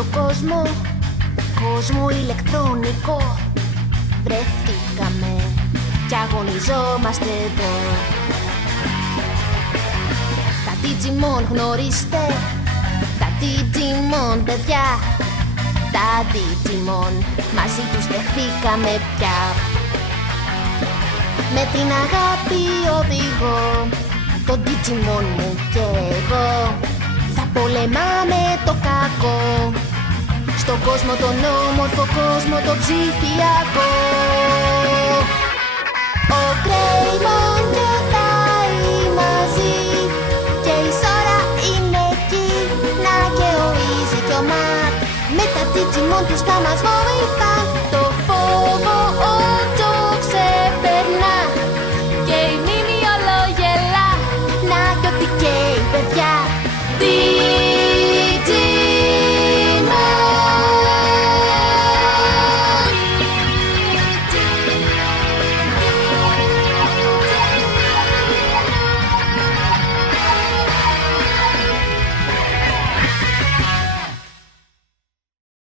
άλλο κόσμο, κόσμο ηλεκτρονικό. Βρεθήκαμε κι αγωνιζόμαστε εδώ. Τα Digimon γνωρίστε, τα Digimon παιδιά. Τα Digimon, μαζί τους δεχθήκαμε πια. Με την αγάπη οδηγώ, το Digimon μου κι εγώ. Θα πολεμάμε το κακό, στον κόσμο τον όμορφο κόσμο το ψηφιακό. Ο Greymon και ο Tai μαζί, και η Sora είναι εκεί. Να και ο Easy και ο Matt, με τα Digimon τους θα μας βοηθάν.